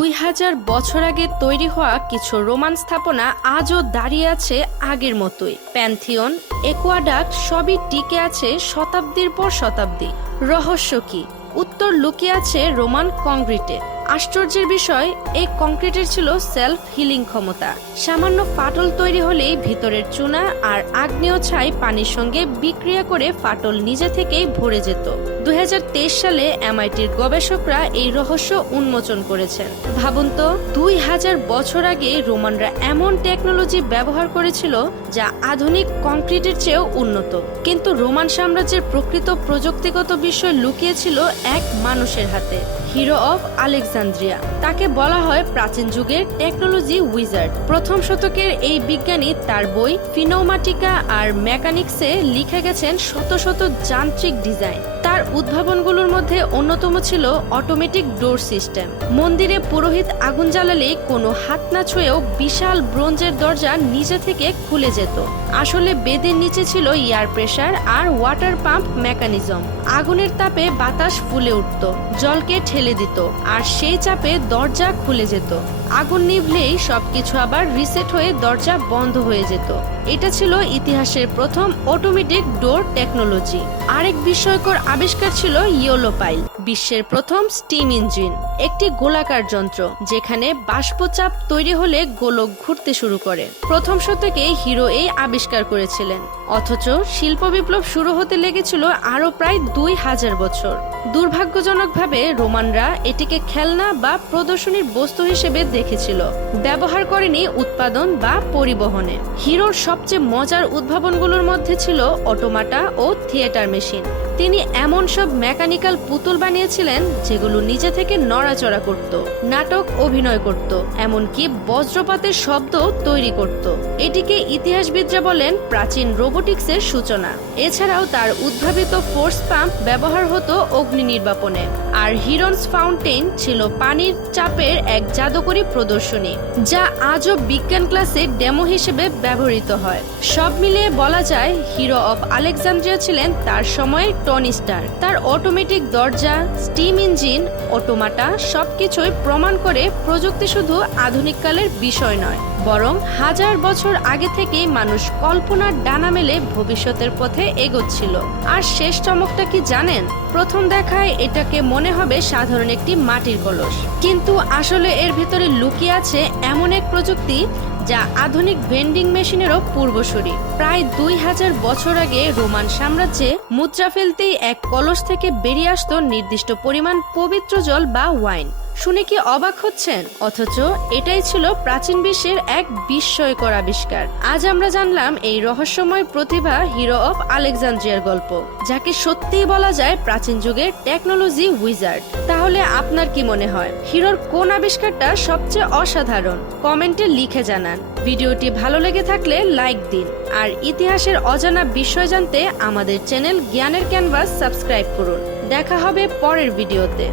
দুই হাজার বছর আগে তৈরি হওয়া কিছু রোমান স্থাপনা আজও দাঁড়িয়ে আছে আগের মতোই। প্যান্থিয়ন একোয়াডাক সবই টিকে আছে শতাব্দীর পর শতাব্দী। রহস্য কি? উত্তর লুকিয়ে আছে রোমান কংক্রিটে। আশ্চর্যের বিষয়, এই কংক্রিটের ছিল সেলফ হিলিং ক্ষমতা। সামান্য ফাটল তৈরি হলেই ভিতরের চুনা আর আগ্নেয় ছাই পানির সঙ্গে বিক্রিয়া করে ফাটল নিজে থেকেই ভরে যেত। দু হাজার তেইশ সালে এমআইটির গবেষকরা এই রহস্য উন্মোচন করেছেন। ভাবুন তো, দুই হাজার বছর আগে রোমানরা এমন টেকনোলজি ব্যবহার করেছিল যা আধুনিক কংক্রিটের চেয়েও উন্নত। কিন্তু রোমান সাম্রাজ্যের প্রকৃত প্রযুক্তিগত বিষয় লুকিয়েছিল এক মানুষের হাতে। Hero of Alexandria. তাকে বলা হয় প্রাচীন যুগের টেকনোলজি উইজার্ড। প্রথম শতকের এই বিজ্ঞানী তার বই ফিনোমাটিকা আর মেকানিক্সে লিখে গেছেন শত শত যান্ত্রিক ডিজাইন। তার উদ্ভাবনগুলোর মধ্যে অন্যতম ছিল অটোমেটিক ডোর সিস্টেম মন্দিরে পুরোহিত আগুন জ্বালালে কোনো হাত না ছুঁয়েও বিশাল ব্রোঞ্জের দরজা নিজে থেকে খুলে যেত। আসলে বেদের নিচে ছিল এয়ার প্রেসার আর ওয়াটার পাম্প মেকানিজম আগুনের তাপে বাতাস ফুলে উঠত, জলকে ঠেলে দিত, আর সেই চাপে দরজা খুলে যেত। আগুন নিভলেই সবকিছু আবার রিসেট হয়ে দরজা বন্ধ হয়ে যেত। এটা ছিল ইতিহাসের প্রথম অটোমেটিক ডোর টেকনোলজি আরেক বিস্ময়কর আবিষ্কার ছিল ইয়োলো পাইল বিশ্বের প্রথম স্টিম ইঞ্জিন, একটি গোলাকার যন্ত্র যেখানে বাষ্পচাপ তৈরি হলে গোলক ঘুরতে শুরু করে। প্রথম শতকে হিরো এই আবিষ্কার করেছিলেন, অথচ শিল্প বিপ্লব শুরু হতে লেগেছিল আরও প্রায় দুই হাজার বছর। দুর্ভাগ্যজনকভাবে রোমানরা এটিকে খেলনা বা প্রদর্শনীর বস্তু হিসেবে দেখেছিল, ব্যবহার করেনি উৎপাদন বা পরিবহনে। হিরোর সবচেয়ে মজার উদ্ভাবনগুলোর মধ্যে ছিল অটোমাটা ও থিয়েটার মেশিন। তিনি এমন সব মেকানিক্যাল পুতুল বানিয়েছিলেন যেগুলো নিজে থেকে নড়াচড়া করত, নাটক অভিনয় করত, এমনকি বজ্রপাতের শব্দ তৈরি করত। এটিকে ইতিহাসবিদরা বলেন প্রাচীন রোবোটিক্সের সূচনা। এছাড়াও তার উদ্ভাবিত ফোর্স পাম্প ব্যবহার হতো অগ্নি নির্বাপনে। আর হিরন্স ফাউন্টেন ছিল পানির চাপের এক জাদুকরী প্রদর্শনী, যা আজও বিজ্ঞান ক্লাসে ডেমো হিসেবে ব্যবহৃত হয়। সব মিলিয়ে বলা যায় হিরো অফ আলেকজান্দ্রিয়া ছিলেন তার সময়ের টনি স্টার তার অটোমেটিক দরজা স্টিম ইঞ্জিন অটোমাটা সবকিছুই প্রমাণ করে প্রযুক্তি শুধু আধুনিক কালের বিষয় নয়, বরং হাজার বছর আগে থেকেই মানুষ কল্পনার ডানা মেলে ভবিষ্যতের পথে এগোচ্ছিল। আর শেষ চমকটা কি জানেন? প্রথম দেখায় এটাকে মনে হবে সাধারণ একটি মাটির কলস। কিন্তু আসলে এর ভিতরে লুকিয়ে আছে এমন এক প্রযুক্তি যা আধুনিক ভেন্ডিং মেশিনেরও পূর্বসূরি। প্রায় দুই হাজার বছর আগে রোমান সাম্রাজ্যে মুদ্রা ফেলতেই এক কলস থেকে বেরিয়ে আসত নির্দিষ্ট পরিমাণ পবিত্র জল বা ওয়াইন। শুনে কি অবাক হচ্ছেন? অথচ এটাই ছিল প্রাচীন বিশ্বের এক বিস্ময়কর আবিষ্কার। আজ আমরা জানলাম এই রহস্যময় প্রতিভা হিরো অফ আলেকজান্দ্রিয়ার গল্প, যাকে সত্যিই বলা যায় প্রাচীন যুগের টেকনোলজি উইজার্ড। তাহলে আপনার কি মনে হয়, হিরোর কোন আবিষ্কারটা সবচেয়ে অসাধারণ? কমেন্টে লিখে জানান। ভিডিওটি ভালো লেগে থাকলে লাইক দিন। আর ইতিহাসের অজানা বিষয় জানতে আমাদের চ্যানেল জ্ঞানের ক্যানভাস সাবস্ক্রাইব করুন। দেখা হবে পরের ভিডিওতে।